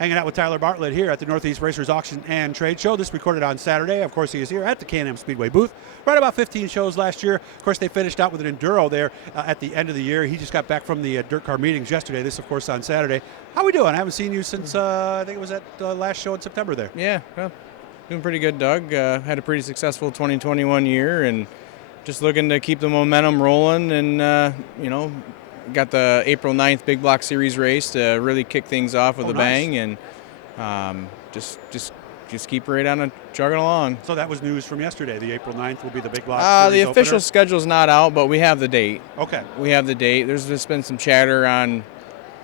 Hanging out with Tyler Bartlett here at the Northeast Racers Auction and Trade Show. This recorded on Saturday. Of course, he is here at the Can Am Speedway booth. Right about 15 shows last year. Of course, they finished out with an Enduro there at the end of the year. He just got back from the dirt car meetings yesterday. This, of course, on Saturday. How we doing? I haven't seen you since, I think it was at the last show in September there. Yeah, well, doing pretty good, Doug. Had a pretty successful 2021 year and just looking to keep the momentum rolling and, got the April 9th Big Block Series race to really kick things off with a bang, and just keep right on chugging along. So that was news from yesterday. The April 9th will be the Big Block Series The official opener. schedule's not out, but we have the date. Okay. We have the date. There's just been some chatter on,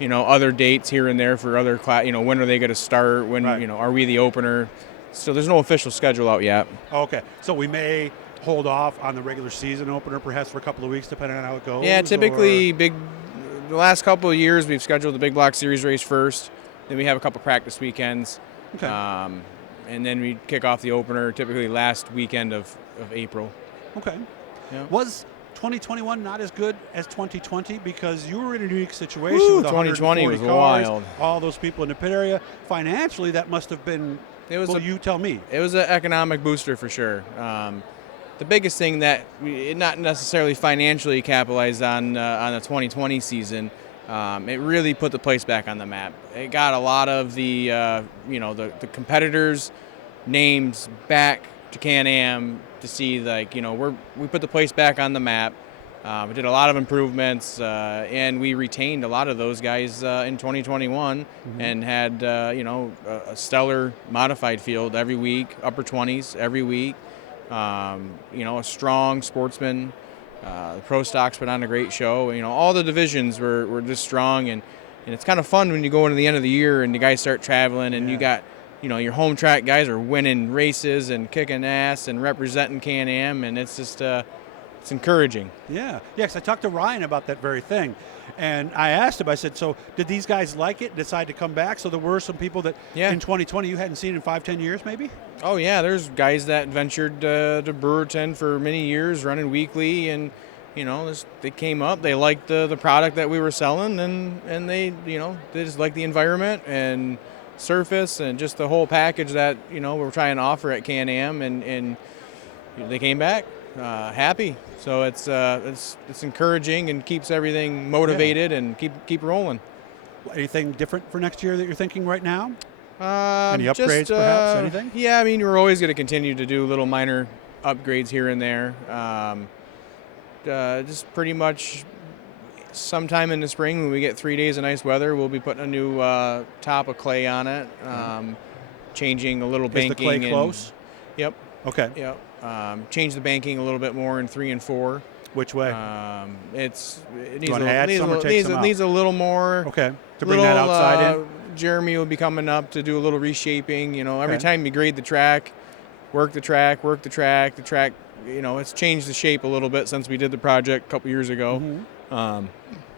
other dates here and there for other class. When are they going to start? When, right. Are we the opener? So there's no official schedule out yet. Okay. So we may hold off on the regular season opener perhaps for a couple of weeks depending on how it goes? Yeah, typically the last couple of years we've scheduled the Big Block Series race first, then we have a couple practice weekends, okay. And then we kick off the opener typically last weekend of April. Okay. Yeah. Was 2021 not as good as 2020 because you were in a unique situation with 2020 was cars, wild. All those people in the pit area. Financially, that must have been, you tell me. It was an economic booster for sure. The biggest thing that we not necessarily financially capitalized on the 2020 season, it really put the place back on the map. It got a lot of the the competitors' names back to Can Am to see we put the place back on the map. We did a lot of improvements, and we retained a lot of those guys in 2021, mm-hmm. and had a stellar modified field every week, upper 20s every week. A strong sportsman. The Pro Stock's put on a great show. All the divisions were just strong, and it's kind of fun when you go into the end of the year and the guys start traveling, and you got, your home track guys are winning races and kicking ass and representing Can Am, and it's just it's encouraging. Yeah, because I talked to Ryan about that very thing, and I asked him. I said, "So did these guys like it? Decide to come back?" So there were some people that in 2020 you hadn't seen in 5-10 years, maybe. Oh yeah, there's guys that ventured to Brewerton for many years, running weekly, and they came up. They liked the product that we were selling, and they they just liked the environment and surface and just the whole package that we're trying to offer at Can Am, and they came back happy. So it's encouraging and keeps everything motivated and keep rolling. Anything different for next year that you're thinking right now? Any upgrades, just, perhaps? Anything? Yeah, I mean, we're always going to continue to do little minor upgrades here and there. Just pretty much sometime in the spring when we get 3 days of nice weather, we'll be putting a new top of clay on it, changing a little banking. Is the clay close? Yep. Okay. Yep. Change the banking a little bit more in 3 and 4. Which way? It needs a little more. Okay. To bring that outside in. Jeremy will be coming up to do a little reshaping. Every time you grade the track, work the track. It's changed the shape a little bit since we did the project a couple years ago. Mm-hmm.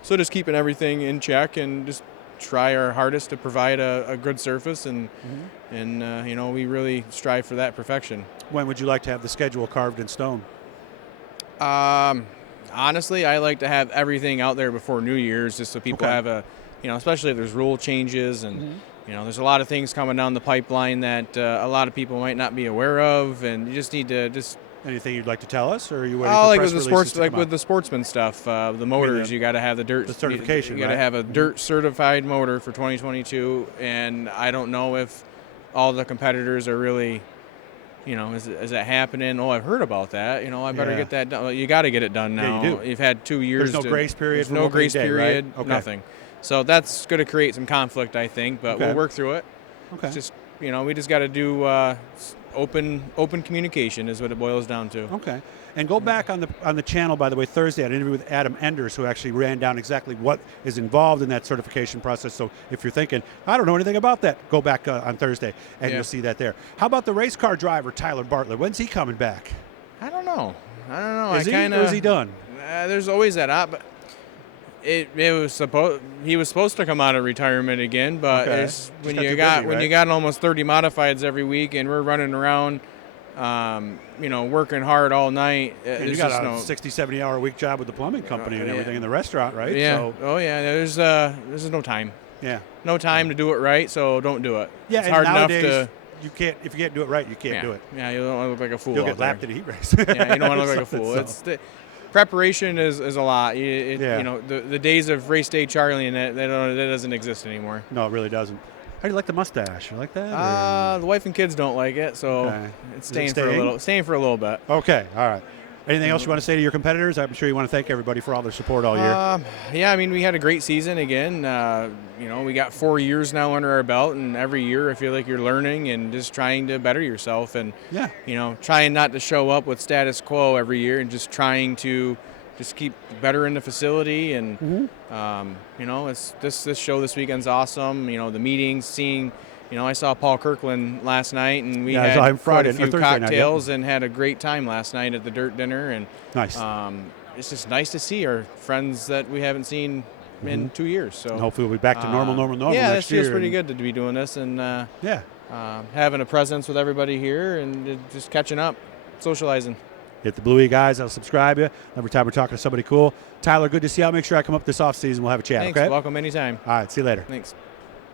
So just keeping everything in check and just try our hardest to provide a good surface, and we really strive for that perfection. When would you like to have the schedule carved in stone? Honestly, I like to have everything out there before New Year's, just so people have especially if there's rule changes and there's a lot of things coming down the pipeline that a lot of people might not be aware of, and you just need to Anything you'd like to tell us, or are you waiting for press releases to come out? With the sportsman stuff, the motors, you got to have the certification. You got to have a dirt certified motor for 2022, and I don't know if all the competitors are really, is that happening? Oh, I've heard about that. I better get that done. Well, you got to get it done now. Yeah, you do. You've had 2 years. There's no grace period. There's no grace period. Right? Okay. Nothing. So that's going to create some conflict, I think, but we'll work through it. Okay. It's just we just got to do open communication is what it boils down to. Okay. And go back on the channel, by the way, Thursday, I had an interview with Adam Enders, who actually ran down exactly what is involved in that certification process. So if you're thinking, I don't know anything about that, go back on Thursday, and you'll see that there. How about the race car driver, Tyler Bartlett? When's he coming back? I don't know. Is he done? There's always that but he was supposed to come out of retirement again, but when you got almost 30 modifieds every week and we're running around working hard all night. And you got a 60, 70 hour a week job with the plumbing company and everything in the restaurant, right? Yeah. So, there's no time. Yeah. no time to do it right, so don't do it. Yeah, it's and hard enough nowadays, to. you can't, if you can't do it right, you can't do it. Yeah, you don't want to look like a fool. You'll out get there. lapped in a heat race. Yeah, you don't want to look like a fool. So. It's preparation is a lot. You know, the days of race day Charlie and that doesn't exist anymore. No, it really doesn't. How do you like the mustache? You like that? The wife and kids don't like it, so it's staying for a little bit. Okay, all right. Anything else you want to say to your competitors? I'm sure you want to thank everybody for all their support all year. Yeah, I mean, we had a great season again. You know, we got 4 years now under our belt, and every year I feel like you're learning and just trying to better yourself, and you know, trying not to show up with status quo every year, and just trying to just keep better in the facility. And you know, it's this show this weekend's awesome. You know, the meetings, seeing. You know, I saw Paul Kirkland last night, and we had quite a few cocktails and had a great time last night at the Dirt Dinner. And nice. It's just nice to see our friends that we haven't seen in 2 years. So and hopefully we'll be back to normal yeah, next it feels year. pretty good to be doing this and having a presence with everybody here and just catching up, socializing. Hit the Blue E guys. That'll subscribe you every time we're talking to somebody cool. Tyler, good to see you. I'll make sure I come up this off season. We'll have a chat. Thanks. Okay. Welcome anytime. All right. See you later. Thanks.